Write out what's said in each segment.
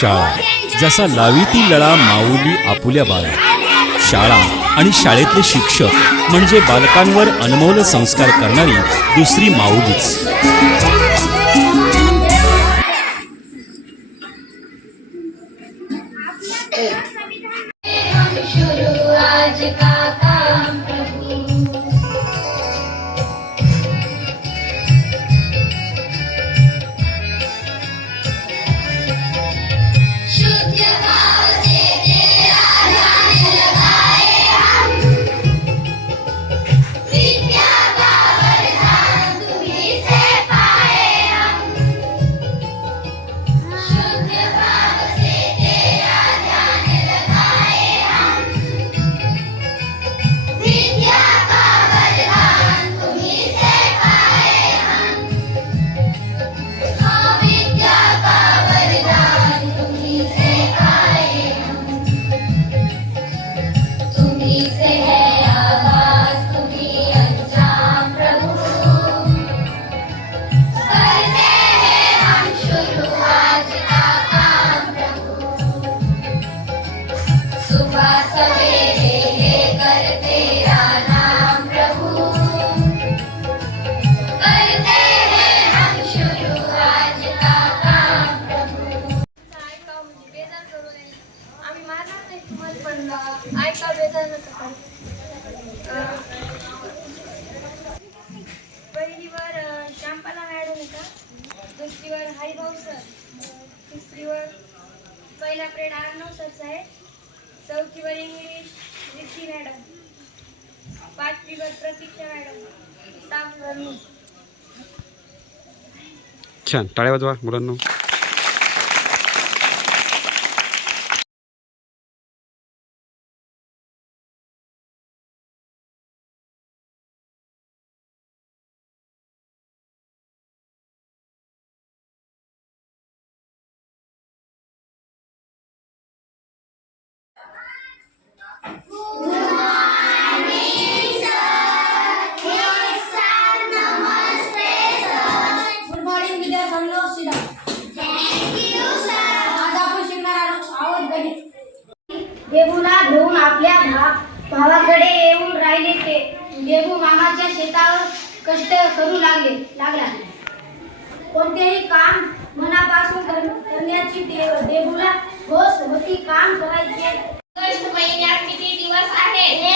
शाळा जसा लावीती लळा माऊली आपुल्या बाळा. शाळा आणि शाळेतले शिक्षक म्हणजे बालकांवर अनमोल संस्कार करणारी दुसरी माऊलीच. दुसरीवर हरिभाऊ सर. तिसरीवर पहिला प्रेड आर्नव सर साहेब चौथीवर इंग्लिश रिद्धी मॅडम पाचवीवर प्रतीक्षा मॅडम सातवर मी छान. टाळ्या वाजवा मुलांना. देबूला घेऊन आपल्या भा भावाकडे येऊन राहिले ते. बेबू मामाच्या शेतावर कष्ट करू लागले लागला. कोणतेही काम मनापासून कर- करण्याची दे- देबूला होस होती. काम करायचे ऑगस्ट महिन्यात किती दिवस आहेत?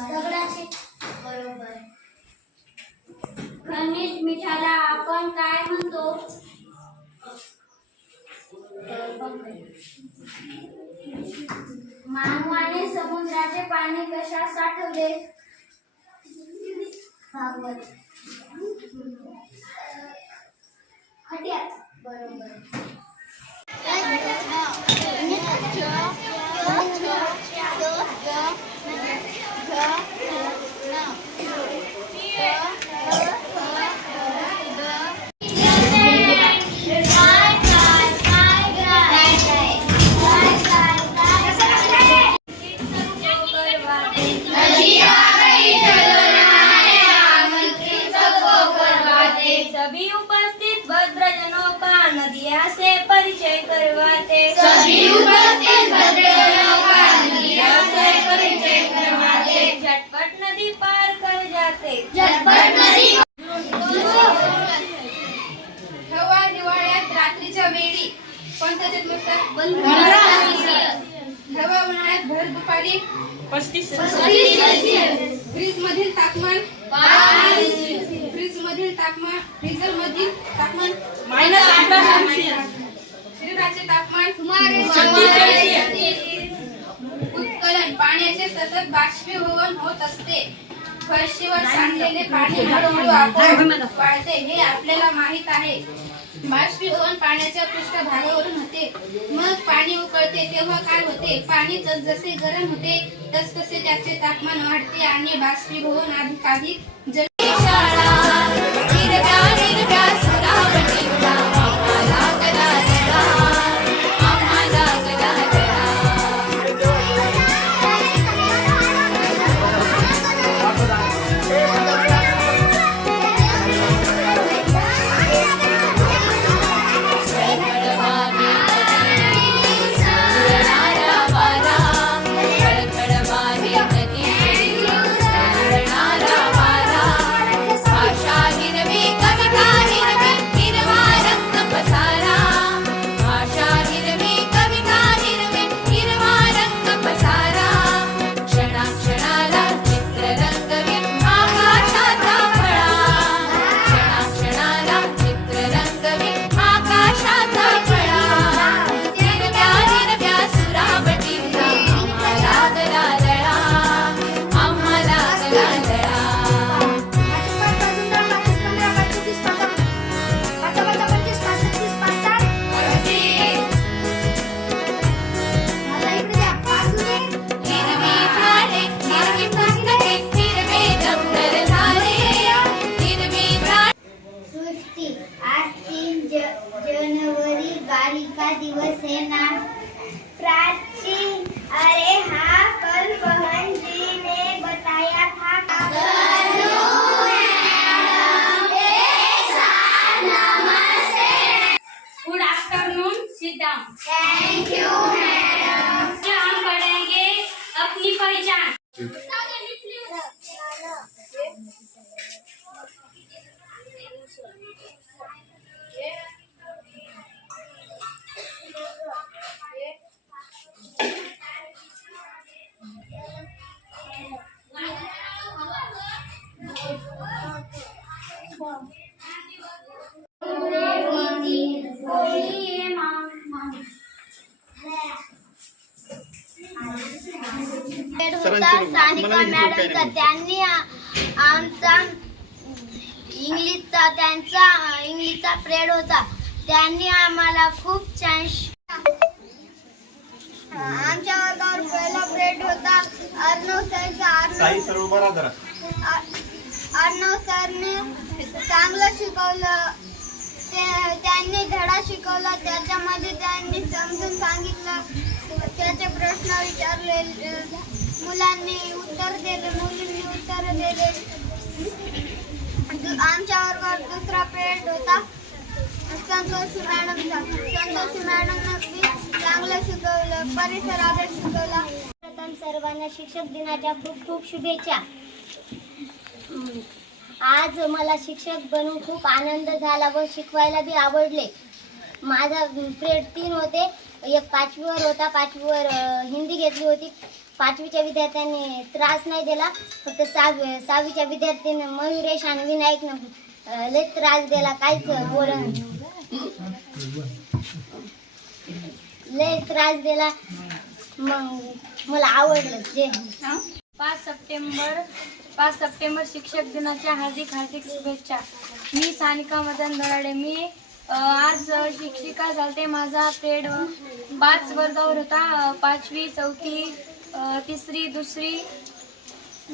दगडाचे बरोबर. खनिज मिठाला आपण काय म्हणतो? मानवाने समुद्राचे पाणी कशा साठवले? भागवत. खट्यात. बरोबर. फ्रीज मधील तापमान फ्रीज मधील तापमान फ्रीजर मधील तापमान मायनस शरीराचे तापमान उत्कलन पाण्याचे सतत बाष्पीभवन होत असते. फरशीवर सांडलेले पाणी हळूहळू वाळते हे आपल्याला माहीत आहे. बाष्पीभवन पाण्याच्या पृष्ठभागावरून होते. मग पाणी उकळते तेव्हा काय होते? पाणी जसजसे गरम होते तसतसे त्याचे तापमान वाढते आणि बाष्पीभवन अधिकाधिक जल जनवरी बालिका दिवस है ना? प्राचीन अरे हाँ कल बहन जी ने बताया था। Good afternoon sit down thank you madam हम पढ़ेंगे? अपनी पहचान। होता. सानिका मॅडमचा त्यांनी आमचा इंग्लिशचा त्यांचा इंग्लिशचा प्रेड होता. त्यांनी आम्हाला खूप छान आमच्या वर्गावर पहिला प्रेड होता. अर्णव सरचा अर्णव सरने चांगलं शिकवलं. त्यांनी धडा शिकवला. त्याच्यामध्ये त्यांनी समजून सांगितलं. त्याचे प्रश्न विचारले. मुलांनी उत्तर दिले मुलींनी उत्तर दिले. दु- आमच्या वर्गावर दुसरा पिरियड होता. संतोषी मॅडमचा संतोषी मॅडमनं चांगलं शिकवलं परिसरावर शिकवला. प्रथम सर्वांना शिक्षक दिनाच्या खूप खूप शुभेच्छा. आज मला शिक्षक बनून खूप आनंद झाला व शिकवायला बी आवडले. माझा ग्रेड तीन होते. एक पाचवीवर होता. पाचवीवर हिंदी घेतली होती. पाचवीच्या विद्यार्थ्यांनी त्रास नाही दिला. फक्त सहावी सहावीच्या विद्यार्थ्यांनी मयुरेश आणि विनायकनं लय त्रास दिला. काहीच बोलण लय त्रास दिला. मग मला आवडलं जे. पाच सप्टेंबर पाच सप्टेंबर शिक्षक दिनाच्या हार्दिक हार्दिक शुभेच्छा. मी सानिका मदन दराडे. मी आज शिक्षिका झालते. माझा पेड पाच वर्गावर होता. पाचवी चौथी तिसरी दुसरी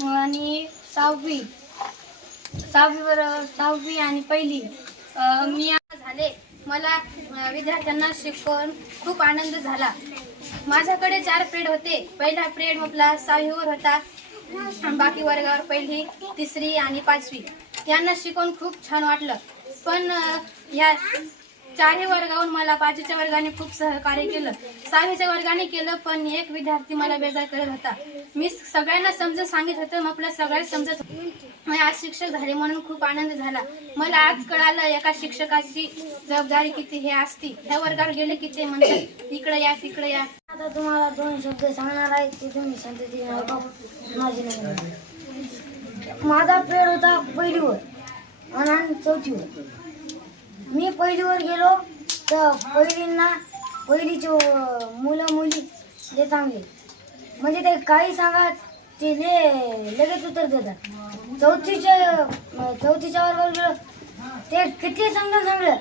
आणि सहावी. सहावीवर सहावी आणि पहिली. मी आज झाले. मला विद्यार्थ्यांना शिकवून खूप आनंद झाला. माझ्याकडे चार प्रेड होते. पहिला प्रेड आपला सहावीवर होता. बाकी वर्गावर पहिली तिसरी आणि पाचवी. यांना शिकवून खूप छान वाटलं. पण या ह्या चारही वर्गाहून मला पाचवीच्या वर्गाने खूप सहकार्य केलं. सहावीच्या वर्गाने केलं पण एक विद्यार्थी मला बेजार करत होता. मी सगळ्यांना समजून सांगित होतं मग आपल्या सगळ्यांना समजत मी आज शिक्षक झाले म्हणून खूप आनंद झाला. मला आज कळालं एका शिक्षकाची जबाबदारी किती हे असती. ह्या वर्गावर गेले की ते म्हणतात इकडे या तिकडे या. आता तुम्हाला दोन शब्द सांगणार आहे ते तुम्ही शांततेने माझे नाही. माझा पेड होता पहिलीवर आणि चौथीवर. मी पहिलीवर गेलो तर पहिलींना पहिलीचे मुलं मुली जे चांगले. म्हणजे ते काही सांगा ते ले लगेच उत्तर देतात. चौथीच्या चौथीच्या वर्गावर गेलो ते किती चांगलं सांगलं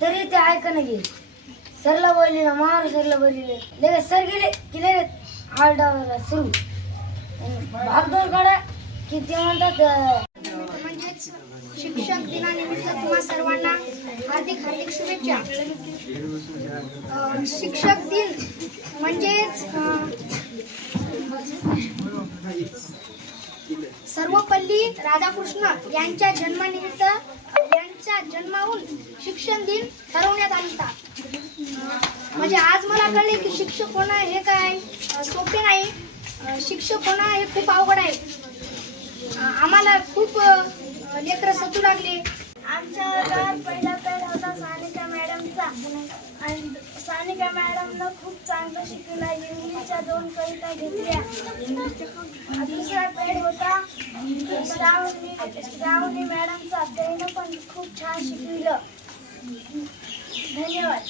तरी ते ऐकणं गेले सरला बोलले ना मार सरला बोलले लगेच सर गेले की लगेच आरडावायला सुरू. आणि भागदौड काढा की ते म्हणतात म्हणजे शिक्षक दिनानिमित्त तुम्हा सर्वांना हार्दिक हार्दिक शुभेच्छा. शिक्षक दिन म्हणजेच सर्वपल्ली राधाकृष्ण यांच्या जन्मानिमित्त यांच्या जन्माहून शिक्षण दिन ठरवण्यात आला म्हणजे आज मला कळले की शिक्षक होणं हे काय सोपे नाही. शिक्षक होणं हे खूप अवघड आहे. आम्हाला खूप लेकर सतू लागले. आमच्या वर्गात पहिला पेड होता सानिका मॅडमचा. आणि सानिका मॅडमनं खूप चांगलं शिकवलं. इंग्लिशच्या दोन कविता घेतल्या. दुसरा पेड होता श्रावणी. श्रावणी मॅडमचा त्यानं पण खूप छान शिकविलं. धन्यवाद.